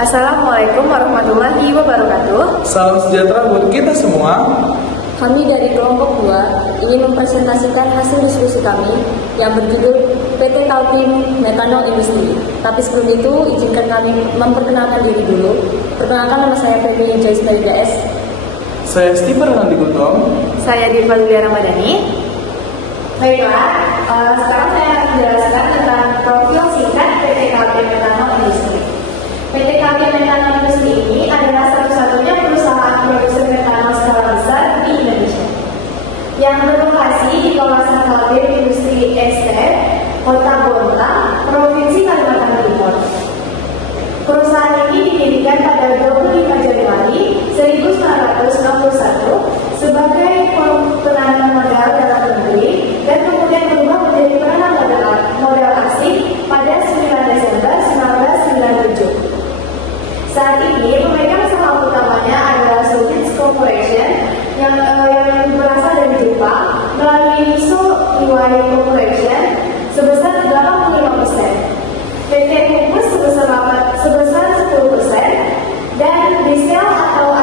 Assalamualaikum warahmatullahi wabarakatuh. Salam sejahtera buat kita semua. Kami dari kelompok 2 ingin mempresentasikan hasil diskusi kami yang berjudul PT Kaltim Metanol Industri. Tapi sebelum itu, izinkan kami memperkenalkan diri dulu. Perkenalkan, nama saya Feby Joyce Farida S. Saya Stephen Randi Gutong. Saya Diva Julia Ramadhani. Baiklah, sekarang saya akan menjelaskan tentang profil singkat PT Kaltim Metanol Industri. PT Kaltim Metanol Industri ini adalah satu-satunya perusahaan produsen metanol skala besar di Indonesia yang berlokasi di kawasan Kaltim Industri Estate, Kota Bontang, Provinsi Kalimantan Timur. Perusahaan ini didirikan pada 25 Januari 1961 sebagai penanam modal dalam negeri dan kemudian berubah menjadi penanam modal asing pada 9 Desember 1997. Saat ini pemegang saham utamanya adalah Sojitz Corporation yang berasal dari Jepang melalui Niso Iwai Corporation sebesar 85%, PT Humus sebesar 10%, dan Bristol atau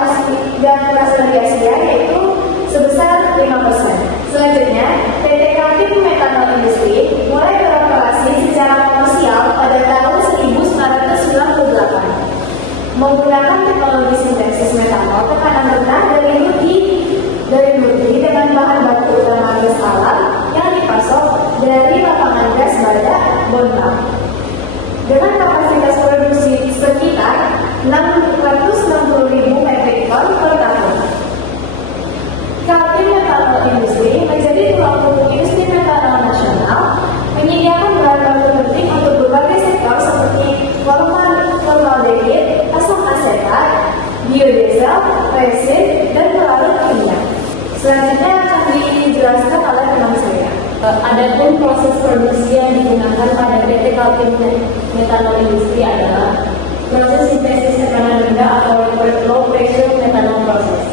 dan berasal dari Asia yaitu sebesar 5%. Selanjutnya, PT Kaltim Metanol Industri mulai beroperasi secara komersial pada tahun 1998 menggunakan teknologi sintesis metanol tekanan rendah dari Lurgi dengan bahan baku utama gas alam yang dipasok dari lapangan gas Badak, Bontang dengan kapasitas produksi sekitar 660.000 metrik ton per tahun. Kaltim Metanol Industri menjadi tulang punggung industri metanol nasional, menyediakan bahan baku penting untuk berbagai sektor seperti formaldehid, asam asetat, biodiesel, resin, dan pelarut kimia. Selanjutnya akan dijelaskan oleh teman saya. Adapun proses produksi yang digunakan pada PT Kaltim Metanol Industri adalah proses sintesis tekanan rendah atau low pressure metanol process.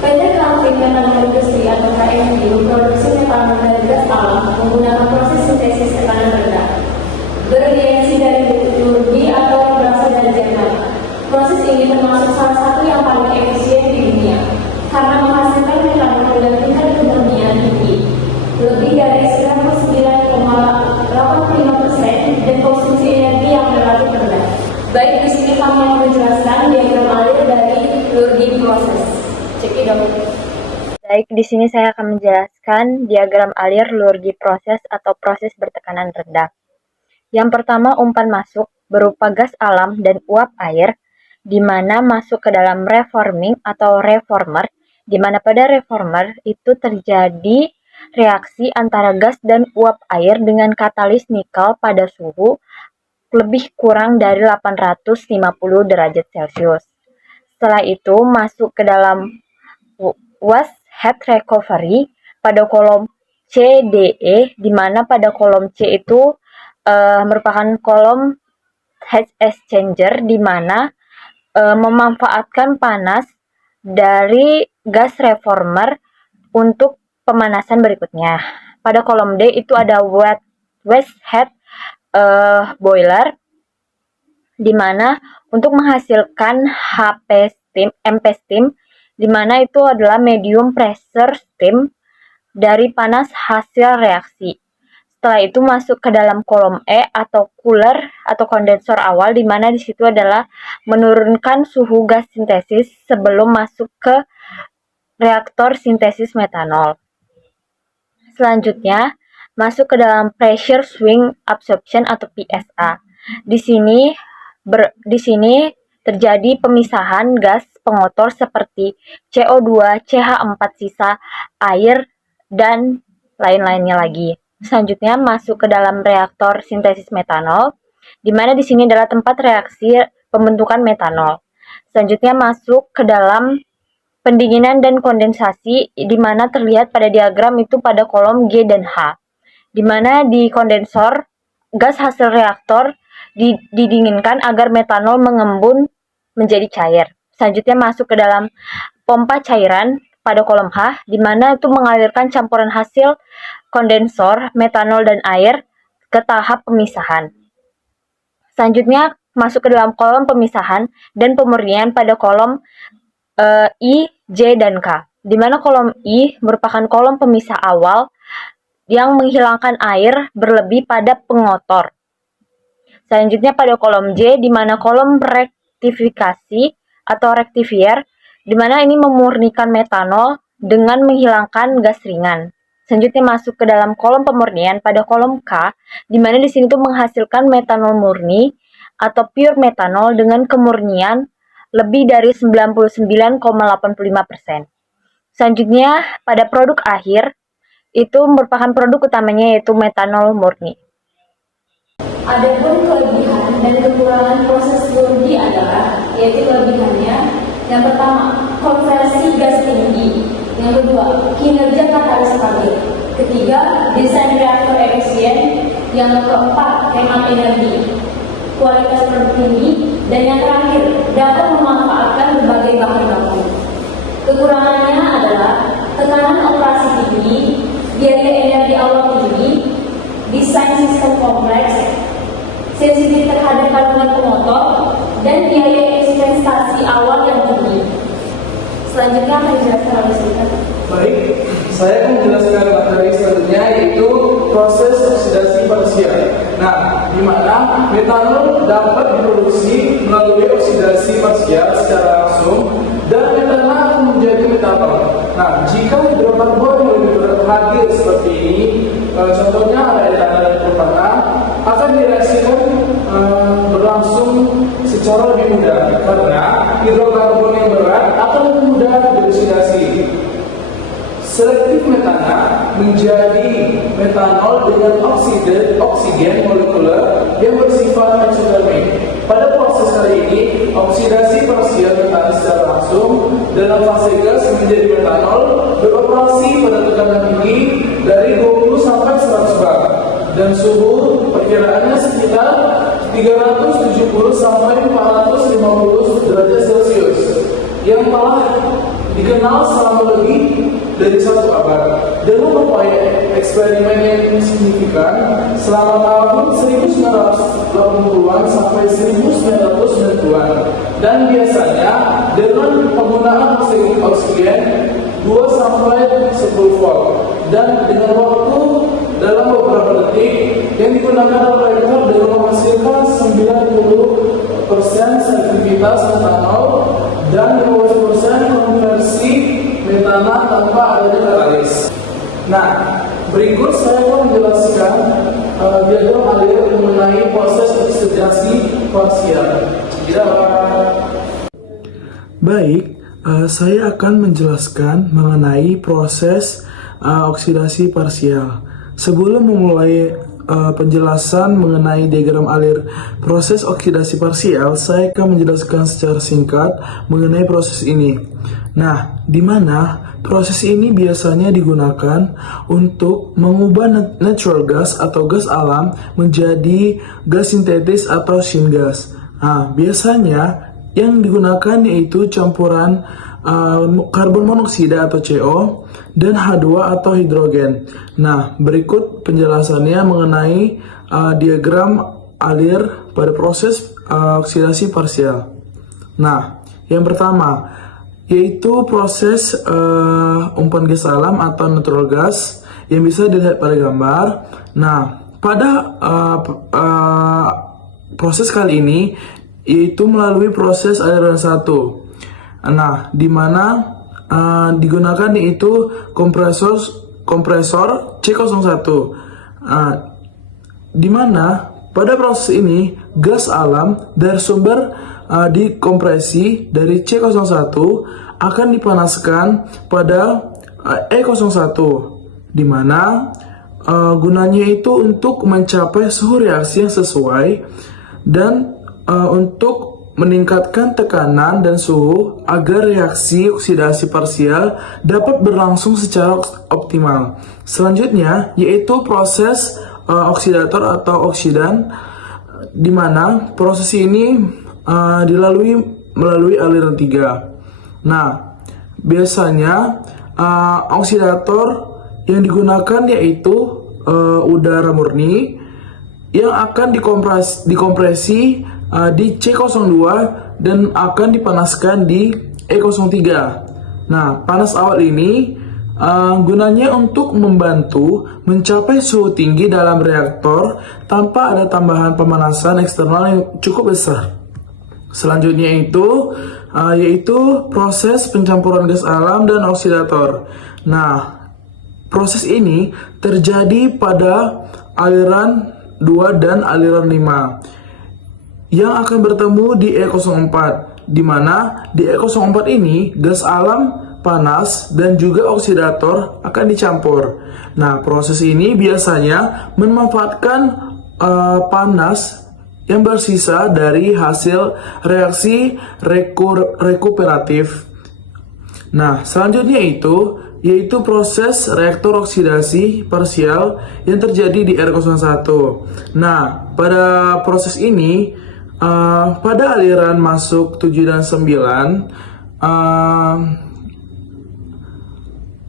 PT Kaltim Metanol Industri atau KMI memproduksi metanol dari gas alam menggunakan proses sintesis tekanan rendah. Berreagensi dari Lurgi atau berasal dari Jerman. Proses ini termasuk salah satu yang paling efisien di dunia karena menghasilkan metanol dengan tingkat kemurnian tinggi, lebih dari 99,85% dan konsumsi energi yang relatif rendah. Baik, di sini kami akan menjelaskan diagram alir dari Lurgi proses. Cekidot. Baik, di sini saya akan menjelaskan diagram alir Lurgi proses atau proses bertekanan rendah. Yang pertama, umpan masuk berupa gas alam dan uap air, di mana masuk ke dalam reforming atau reformer, di mana pada reformer itu terjadi reaksi antara gas dan uap air dengan katalis nikel pada suhu lebih kurang dari 850 derajat Celcius. Setelah itu masuk ke dalam waste heat recovery pada kolom CDE, di mana pada kolom C itu merupakan kolom heat exchanger, di mana memanfaatkan panas dari gas reformer untuk pemanasan berikutnya. Pada kolom D itu ada waste heat boiler, di mana untuk menghasilkan MP steam, di mana itu adalah medium pressure steam dari panas hasil reaksi. Setelah itu masuk ke dalam kolom E atau cooler atau kondensor awal, di mana di situ adalah menurunkan suhu gas sintesis sebelum masuk ke reaktor sintesis metanol. Selanjutnya masuk ke dalam pressure swing absorption atau PSA. Di sini terjadi pemisahan gas pengotor seperti CO2, CH4 sisa, air, dan lain-lainnya lagi. Selanjutnya masuk ke dalam reaktor sintesis metanol, di mana di sini adalah tempat reaksi pembentukan metanol. Selanjutnya masuk ke dalam pendinginan dan kondensasi, di mana terlihat pada diagram itu pada kolom G dan H, di mana di kondensor gas hasil reaktor didinginkan agar metanol mengembun menjadi cair. Selanjutnya masuk ke dalam pompa cairan pada kolom H, di mana itu mengalirkan campuran hasil kondensor, metanol, dan air ke tahap pemisahan. Selanjutnya masuk ke dalam kolom pemisahan dan pemurnian pada kolom I, J, dan K, di mana kolom I merupakan kolom pemisah awal yang menghilangkan air berlebih pada pengotor. Selanjutnya pada kolom J, di mana kolom rektifikasi atau rektifier, di mana ini memurnikan metanol dengan menghilangkan gas ringan. Selanjutnya masuk ke dalam kolom pemurnian pada kolom K, di mana di sini tuh menghasilkan metanol murni atau pure metanol dengan kemurnian lebih dari 99,85%. Selanjutnya pada produk akhir, itu merupakan produk utamanya yaitu metanol murni. Adapun kelebihan dan kekurangan proses murni adalah, yaitu kelebihannya, yang pertama, konversi gas tinggi. Yang kedua, kinerja katalis stabil. Ketiga, desain reaktor efisien. Yang keempat, hemat energi, kualitas produk tinggi. Dan yang terakhir, dapat memanfaatkan berbagai bahan baku. Kekurangannya adalah tekanan operasi tinggi, biaya energi awal tinggi, desain sistem kompleks, sensitif terhadap kandungan pemotor, dan biaya investasi awal yang tinggi. Selanjutnya akan dijelaskan oleh Sita. Baik, saya akan menjelaskan materi selanjutnya yaitu proses oksidasi parsial. Nah, di mana metanol dapat diproduksi melalui oksidasi parsial secara langsung dan metanol akan menjadi metanol. Nah, jika hidrokarbon yang lebih berat hadir seperti ini, contohnya ada etanol dan propana, akan direaksikan berlangsung secara lebih mudah karena hidrokarbon yang berat akan lebih mudah dioksidasi. Selektif metana menjadi metanol dengan oksigen molekuler yang bersifat eksotermik. Pada proses kali ini, oksidasi parsial metana secara langsung dalam fase gas menjadi metanol beroperasi pada tekanan tinggi dari 20 sampai 100 bar dan suhu perkiraannya sekitar 370 sampai 450 derajat Celcius yang telah dikenal selama lebih dari 1 abad. Dengan upaya eksperimen yang signifikan selama tahun 1980-an sampai 1990-an, dan biasanya dengan penggunaan oksigen 2 sampai 10 volt dan dengan waktu dalam beberapa detik yang digunakan oleh reaktor dengan menghasilkan 90% selektivitas metanol dan 20% konversi metana tanpa adanya katalis. Nah, berikut saya akan menjelaskan diagram alir mengenai proses oksidasi parsial. Baik, saya akan menjelaskan mengenai proses oksidasi parsial. Sebelum memulai penjelasan mengenai diagram alir proses oksidasi parsial, saya akan menjelaskan secara singkat mengenai proses ini. Nah, di mana proses ini biasanya digunakan untuk mengubah natural gas atau gas alam menjadi gas sintetis atau syngas. Nah, biasanya yang digunakan yaitu campuran karbon monoksida atau CO dan H2 atau hidrogen. Nah, berikut penjelasannya mengenai diagram alir pada proses oksidasi parsial. Nah, yang pertama yaitu proses umpan gas alam atau natural gas yang bisa dilihat pada gambar. Nah, pada proses kali ini yaitu melalui proses aliran 1. Nah, di mana digunakan yaitu kompresor C01. Di mana pada proses ini gas alam dari sumber dikompresi dari C01 akan dipanaskan pada E01, di mana gunanya itu untuk mencapai suhu reaksi yang sesuai dan untuk meningkatkan tekanan dan suhu agar reaksi oksidasi parsial dapat berlangsung secara optimal. Selanjutnya yaitu proses oksidator atau oksidan, di mana proses ini melalui aliran 3. Nah, biasanya oksidator yang digunakan yaitu udara murni yang akan dikompresi di C02 dan akan dipanaskan di E03. Nah, panas awal ini gunanya untuk membantu mencapai suhu tinggi dalam reaktor tanpa ada tambahan pemanasan eksternal yang cukup besar. Selanjutnya yaitu proses pencampuran gas alam dan oksidator. Nah, proses ini terjadi pada aliran 2 dan aliran 5 yang akan bertemu di E04, di mana di E04 ini gas alam, panas, dan juga oksidator akan dicampur. Nah, proses ini biasanya memanfaatkan panas yang bersisa dari hasil reaksi rekuperatif. Nah, selanjutnya yaitu proses reaktor oksidasi parsial yang terjadi di R01. Nah, pada proses ini pada aliran masuk 7 dan 9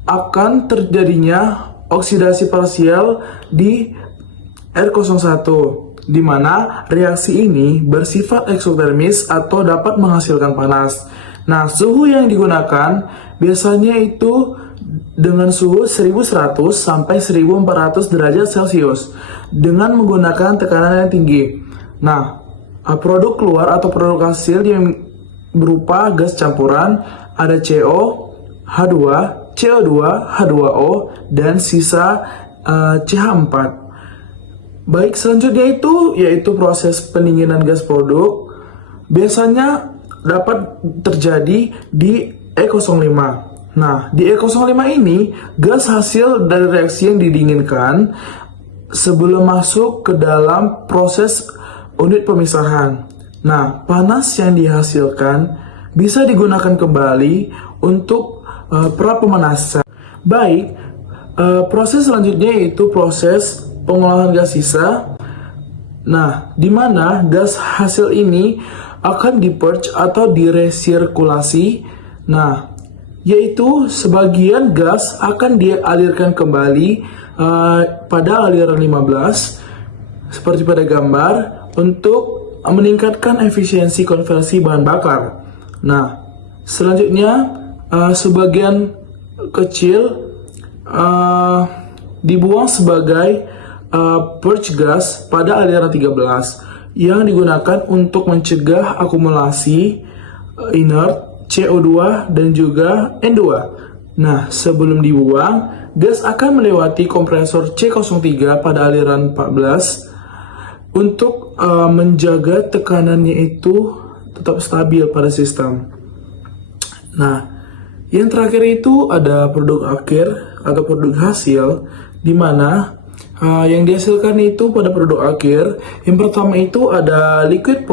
akan terjadinya oksidasi parsial di R01, di mana reaksi ini bersifat eksotermis atau dapat menghasilkan panas. Nah, suhu yang digunakan biasanya itu dengan suhu 1100 sampai 1400 derajat Celcius dengan menggunakan tekanan yang tinggi. Nah, produk keluar atau produk hasil yang berupa gas campuran ada CO, H2, CO2, H2O, dan sisa CH4. Baik, selanjutnya yaitu proses pendinginan gas produk. Biasanya dapat terjadi di E05. Nah, di E05 ini gas hasil dari reaksi yang didinginkan sebelum masuk ke dalam proses unit pemisahan. Nah, panas yang dihasilkan bisa digunakan kembali untuk pra pemanasan. Baik, proses selanjutnya yaitu proses pengolahan gas sisa. Nah, di mana gas hasil ini akan di-purge atau diresirkulasi. Nah, yaitu sebagian gas akan dialirkan kembali pada aliran 15 seperti pada gambar untuk meningkatkan efisiensi konversi bahan bakar. Nah, selanjutnya sebagian kecil dibuang sebagai purge gas pada aliran 13 yang digunakan untuk mencegah akumulasi inert CO2 dan juga N2. Nah, sebelum dibuang, gas akan melewati kompresor C03 pada aliran 14 untuk menjaga tekanannya itu tetap stabil pada sistem. Nah, yang terakhir itu ada produk akhir atau produk hasil, di mana yang dihasilkan itu pada produk akhir. Yang pertama itu ada liquid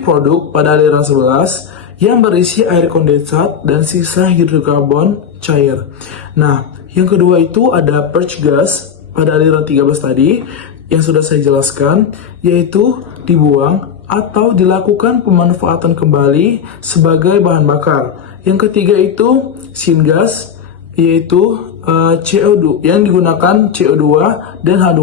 produk pada aliran 11 yang berisi air kondensat dan sisa hidrokarbon cair. Nah, yang kedua itu ada purge gas pada aliran 13 tadi yang sudah saya jelaskan, yaitu dibuang atau dilakukan pemanfaatan kembali sebagai bahan bakar. Yang ketiga itu syngas, yaitu CO2 yang digunakan CO2 dan H2.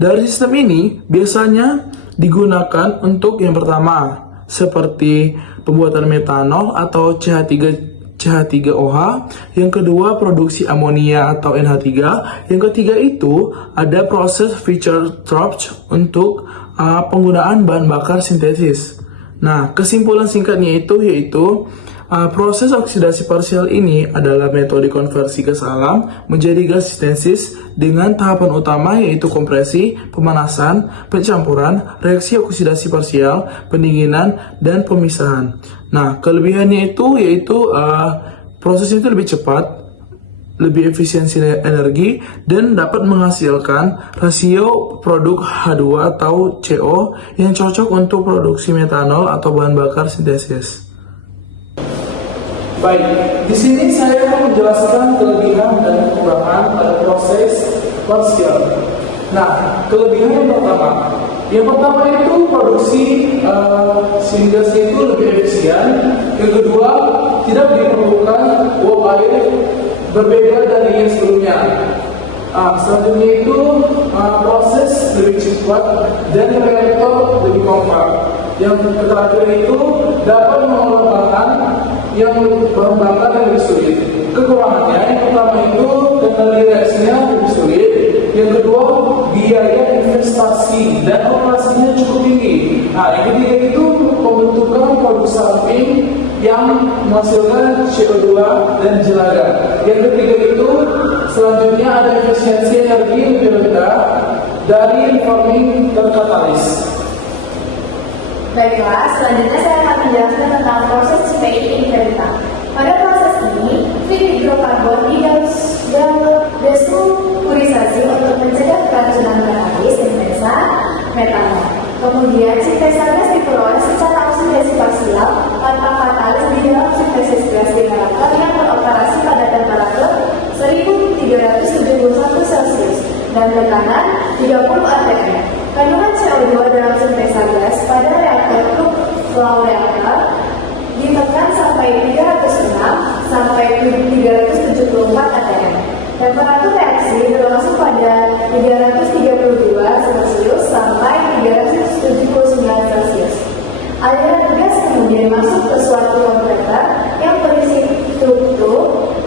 Dari sistem ini biasanya digunakan untuk yang pertama seperti pembuatan metanol atau CH3OH, yang kedua produksi amonia atau NH3, yang ketiga itu ada proses Fischer-Tropsch untuk penggunaan bahan bakar sintesis. Nah, kesimpulan singkatnya yaitu proses oksidasi parsial ini adalah metode konversi gas alam menjadi gas sintesis dengan tahapan utama yaitu kompresi, pemanasan, pencampuran, reaksi oksidasi parsial, pendinginan, dan pemisahan. Nah, kelebihannya yaitu proses itu lebih cepat, lebih efisiensi energi, dan dapat menghasilkan rasio produk H2 atau CO yang cocok untuk produksi metanol atau bahan bakar sintesis. Baik, di sini saya akan menjelaskan kelebihan dan kekurangan pada proses parsial. Nah, kelebihan yang pertama itu produksi syngas itu lebih efisien. Yang kedua, tidak diperlukan uap air berbeda dari yang sebelumnya. Selanjutnya itu proses lebih cepat dan reaktor lebih kompak. Yang terakhir itu dapat mengeluarkan yang bahan bakar yang lebih sulit. Kekurangannya yang pertama itu kendali reaksinya lebih sulit. Yang kedua, biaya investasi dan operasinya cukup tinggi. Nah, yang ketiga itu pembentukan produk samping yang menghasilkan CO2 dan jelaga. Yang ketiga itu selanjutnya ada efisiensi energi lebih rendah dari reforming terkatalis. Baiklah, selanjutnya saya akan menjelaskan tentang proses CPI Inventa. Pada proses ini, fluid hidrokarbon didesulfurisasi untuk mencegah keracunan katalis sintesa metanol. Kemudian, sintesa gas diperoleh secara oksidasi parsial tanpa katalis di dalam sintesis gas generator yang beroperasi pada temperatur 1371 Celcius dan tekanan 30 atm. Kandungan CO2 dalam sintesa gas pada reaktor Cook flow reactor ditekan sampai 306 sampai 374 atm. Temperatur reaksi berlangsung pada 332 Celcius sampai 379 Celcius. Aliran gas kemudian masuk ke suatu konverter yang berisi tube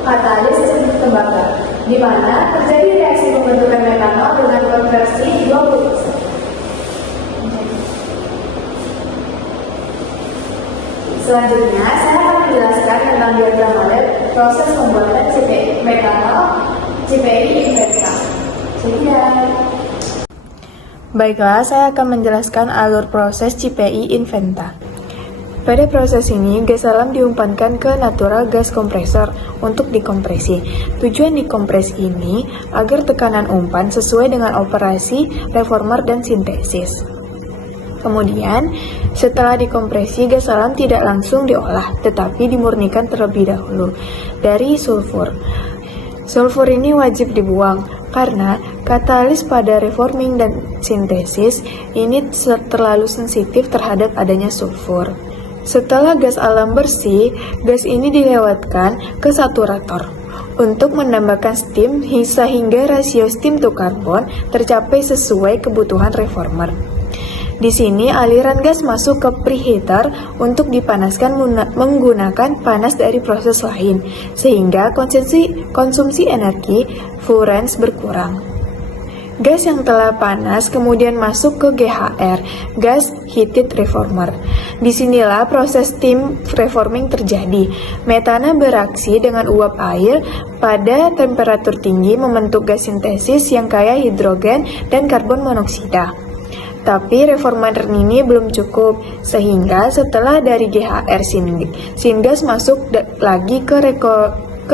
katalis tembakau, di mana terjadi reaksi pembentukan metanol dengan konversi 20%. Selanjutnya, saya akan menjelaskan tentang diagram model proses pembuatan CPI metanol CPI Inventa. Baiklah, saya akan menjelaskan alur proses CPI Inventa. Pada proses ini, gas alam diumpankan ke natural gas kompresor untuk dikompresi. Tujuan dikompresi ini agar tekanan umpan sesuai dengan operasi reformer dan sintesis. Kemudian, setelah dikompresi, gas alam tidak langsung diolah, tetapi dimurnikan terlebih dahulu dari sulfur. Sulfur ini wajib dibuang, karena katalis pada reforming dan sintesis ini terlalu sensitif terhadap adanya sulfur. Setelah gas alam bersih, gas ini dilewatkan ke saturator untuk menambahkan steam sehingga rasio steam to karbon tercapai sesuai kebutuhan reformer. Di sini aliran gas masuk ke preheater untuk dipanaskan menggunakan panas dari proses lain, sehingga konsumsi energi furans berkurang. Gas yang telah panas kemudian masuk ke GHR, gas heated reformer. Disinilah proses steam reforming terjadi. Metana bereaksi dengan uap air pada temperatur tinggi membentuk gas sintesis yang kaya hidrogen dan karbon monoksida. Tapi reformer ini belum cukup, sehingga setelah dari GHR syngas masuk lagi ke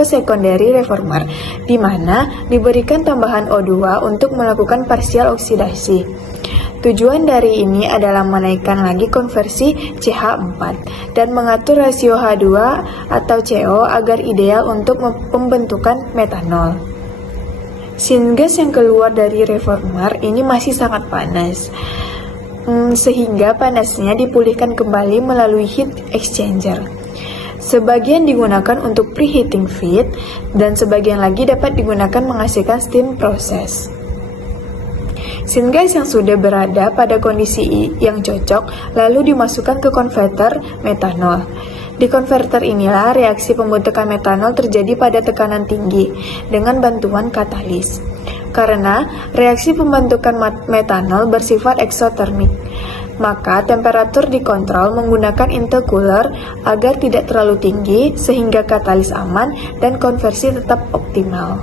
secondary reformer, di mana diberikan tambahan O2 untuk melakukan partial oksidasi. Tujuan dari ini adalah menaikkan lagi konversi CH4 dan mengatur rasio H2 atau CO agar ideal untuk pembentukan metanol. Syngas yang keluar dari reformer ini masih sangat panas, sehingga panasnya dipulihkan kembali melalui heat exchanger. Sebagian digunakan untuk preheating feed, dan sebagian lagi dapat digunakan menghasilkan steam proses. Syngas yang sudah berada pada kondisi yang cocok lalu dimasukkan ke konverter metanol. Di konverter inilah reaksi pembentukan metanol terjadi pada tekanan tinggi dengan bantuan katalis. Karena reaksi pembentukan metanol bersifat eksotermik, maka temperatur dikontrol menggunakan intercooler agar tidak terlalu tinggi sehingga katalis aman dan konversi tetap optimal.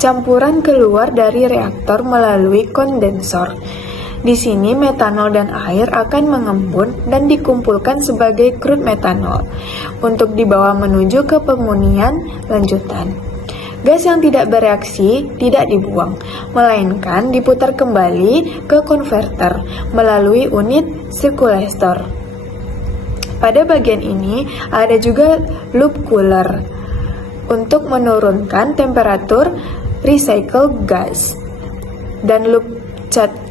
Campuran keluar dari reaktor melalui kondensor. Di sini metanol dan air akan mengembun dan dikumpulkan sebagai crude metanol untuk dibawa menuju ke pemurnian lanjutan. Gas yang tidak bereaksi tidak dibuang, melainkan diputar kembali ke konverter melalui unit sirkulator. Pada bagian ini ada juga loop cooler untuk menurunkan temperatur recycle gas dan loop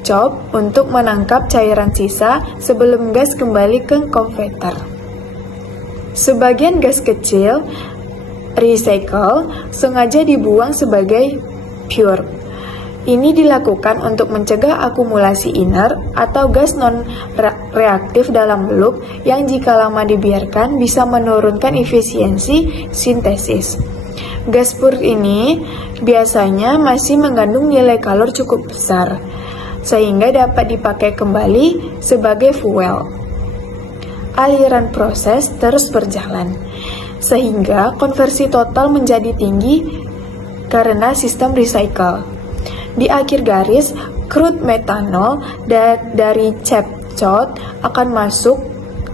chop untuk menangkap cairan sisa sebelum gas kembali ke konverter. Sebagian gas kecil recycle sengaja dibuang sebagai pure. Ini dilakukan untuk mencegah akumulasi inert atau gas non-reaktif dalam loop yang jika lama dibiarkan bisa menurunkan efisiensi sintesis. Gas pur ini biasanya masih mengandung nilai kalor cukup besar, sehingga dapat dipakai kembali sebagai fuel. Aliran proses terus berjalan, sehingga konversi total menjadi tinggi karena sistem recycle. Di akhir garis, crude metanol dari capcot akan masuk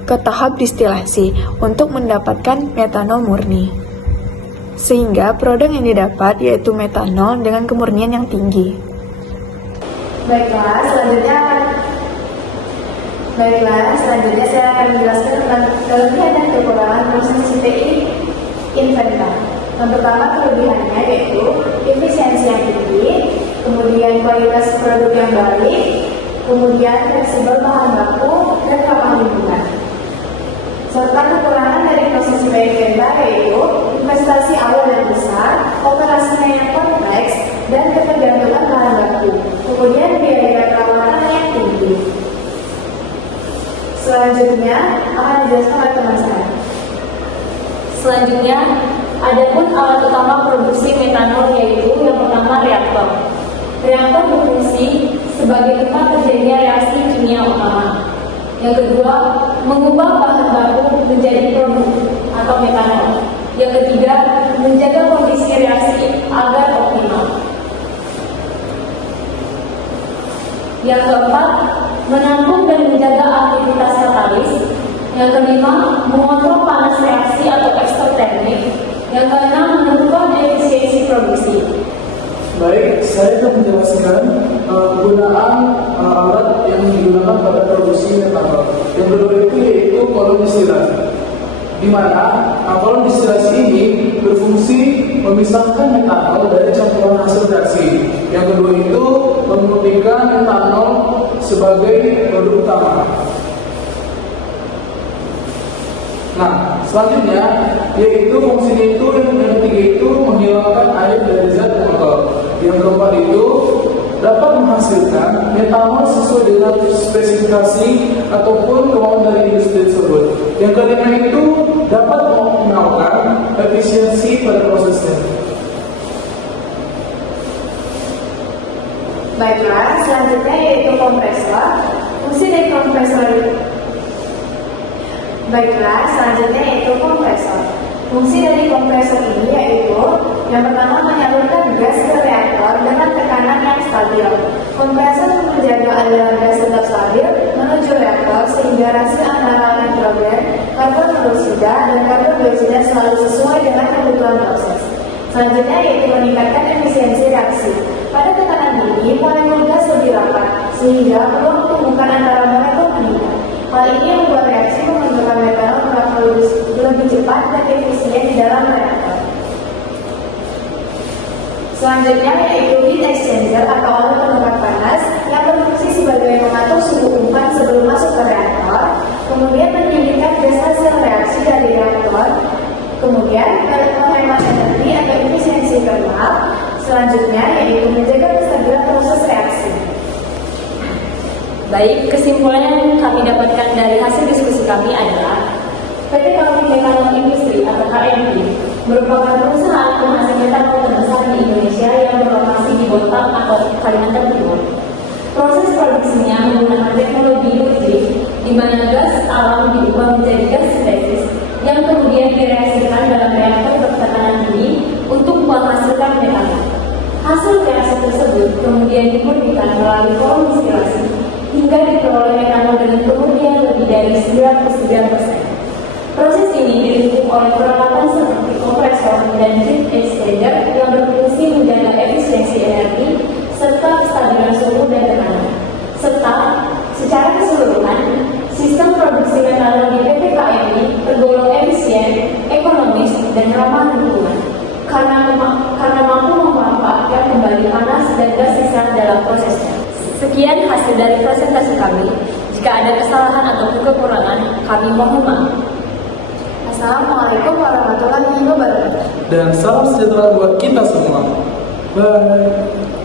ke tahap distilasi untuk mendapatkan metanol murni. Sehingga produk yang didapat yaitu metanol dengan kemurnian yang tinggi. Baiklah, selanjutnya saya akan menjelaskan tentang kelebihan dan kekurangan proses CPI Inventa. Yang pertama kelebihannya yaitu efisiensi yang tinggi, kemudian kualitas produk yang baik, kemudian fleksibel bahan baku, dan ramah lingkungan. Serta kekurangan dari proses CPI Inventa yaitu investasi awal yang besar, operasinya yang kompleks, dan ketergantungan bahan baku, kemudian biaya perawatan yang tinggi. Selanjutnya akan dijelaskan oleh teman saya. Selanjutnya, adapun alat utama produksi metanol yaitu yang pertama reaktor. Reaktor berfungsi sebagai tempat terjadinya reaksi kimia utama. Yang kedua, mengubah bahan baku menjadi produk atau metanol. Yang ketiga, menjaga kondisi reaksi agar optimal. Yang keempat, menampung dan menjaga aktivitas katalis. Yang kelima, mengontrol panas reaksi atau eksotermik. Yang keenam, menentukan efisiensi produksi. Baik, saya akan menjelaskan penggunaan alat yang digunakan pada produksi metanol. Yang kedua itu yaitu kolom distilasi, di mana kolom distilasi ini berfungsi memisahkan metanol dari campuran hasil reaksi. Yang kedua itu memurnikan metanol sebagai produk utama. Nah, selanjutnya yaitu fungsinya itu yang ketiga itu menghilangkan air dari zat motor. Yang keempat itu dapat menghasilkan metanol sesuai dengan spesifikasi ataupun kemauan dari industri tersebut. Yang kelima itu dapat mengoptimalkan efisiensi pada prosesnya. Baiklah, selanjutnya yaitu kompresor. Fungsi dari kompresor Fungsi dari kompresor ini yaitu yang pertama menyalurkan gas ke reaktor dengan tekanan yang stabil. Kompresor menjaga aliran gas tetap stabil menuju reaktor sehingga rasio antara nitrogen, karbon monoksida, dan karbon dioksida selalu sesuai dengan kebutuhan proses. Selanjutnya yaitu meningkatkan efisiensi reaksi. Pada tekanan tinggi, molekul gas lebih rapat sehingga peluang tumbukan antara molekul meningkat. Hal ini membuat reaksi membentukkan metanol lebih cepat dan efisien di dalam reaktor. Selanjutnya yaitu heat exchanger atau alat penukar panas yang berfungsi sebagai mengatur suhu umpan sebelum masuk ke reaktor, kemudian menyingkirkan gas hasil reaksi dari reaktor, kemudian menghemat energi atau efisiensi thermal. Selanjutnya yaitu menjaga kestabilan proses reaksi. Baik, kesimpulan yang kami dapatkan dari hasil diskusi kami adalah PT Kaltim Metanol Industri atau KMI merupakan perusahaan penghasil metanol terbesar di Indonesia yang berlokasi di Bontang atau Kalimantan Timur. Proses produksinya menggunakan teknologi listrik di mana gas alam diubah menjadi gas sintetis yang kemudian direaksikan dalam reaktor bertekanan tinggi untuk menghasilkan metanol. Hasil reaksi tersebut kemudian dimurnikan melalui kolom distilasi hingga diperoleh metanol dengan kemurnian lebih dari 99%. Proses ini didukung oleh peralatan seperti kompresor dan heat exchanger yang berfungsi menjaga efisiensi energi serta kestabilan suhu dan tekanan. Serta secara keseluruhan, sistem produksi metanol di PT KMI tergolong efisien, ekonomis, dan ramah lingkungan karena mampu memanfaatkan kembali panas dan gas sisa dalam prosesnya. Sekian hasil dari presentasi kami. Jika ada kesalahan atau kekurangan, kami mohon maaf. Assalamualaikum warahmatullahi wabarakatuh. Dan salam sejahtera buat kita semua. Bye.